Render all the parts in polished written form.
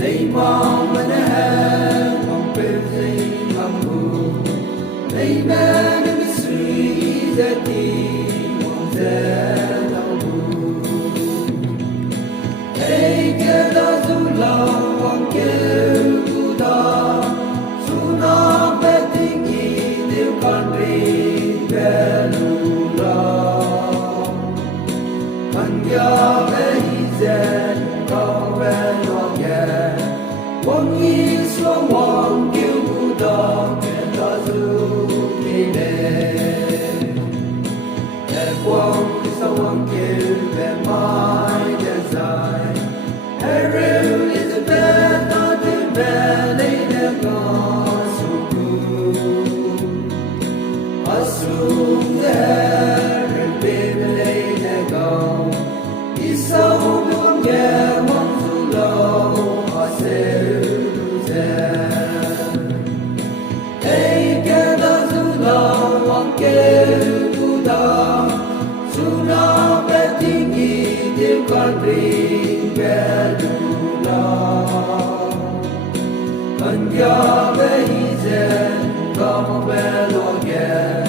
They mong when I have one person humble. They man in the streets that he wants that Hey, get us to love one kill to the soon up betting in the country Belula. Manja Behizen, go well again. One is from one kill to the get us to kill it. That one is the one kill that my design. Ariel is a bad, not the valley that goes so good. Assume there and baby that go. Is so one get one to low, I say Hey, get us to love, one get to the soon up betting in the country. Belula, Punjab Hizen, come well again.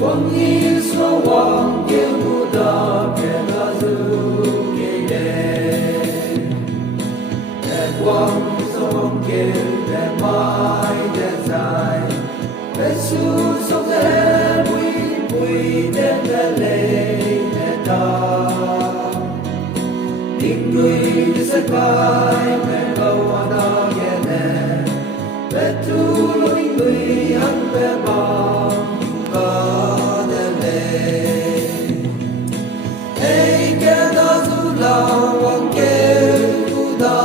One is no one give Buddha, Kenazuki. That one is no one give that my design. The suits of the head we then the lane and Ingui is a guy, and go on again. Betul ingui ang bebang kadele. Hey, keda zula wang keluda,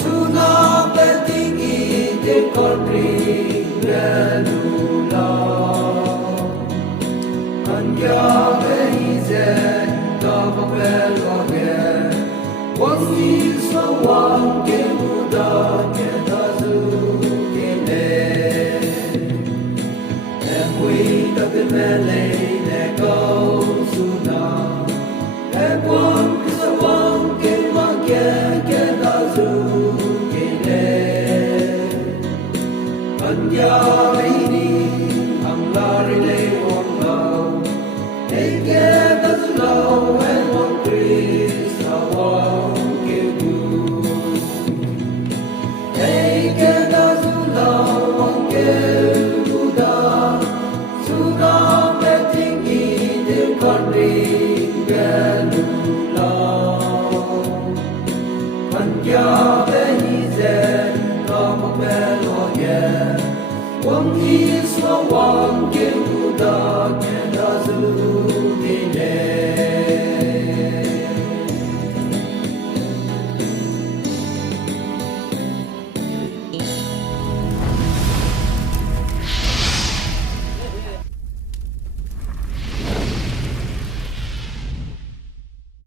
suna petingi de country belula. Anja behizen kabel again. One is the one Kemuda Kenazuki. And we got the melee that goes to now. And one is the one Kemuda Kenazuki. Punjabi, Hungary, they won't know. They get us low and one Christ. Hey, get us along, one girl to the Suna betting in the country, Belula. Punjab Hizen, come well again. One is no one.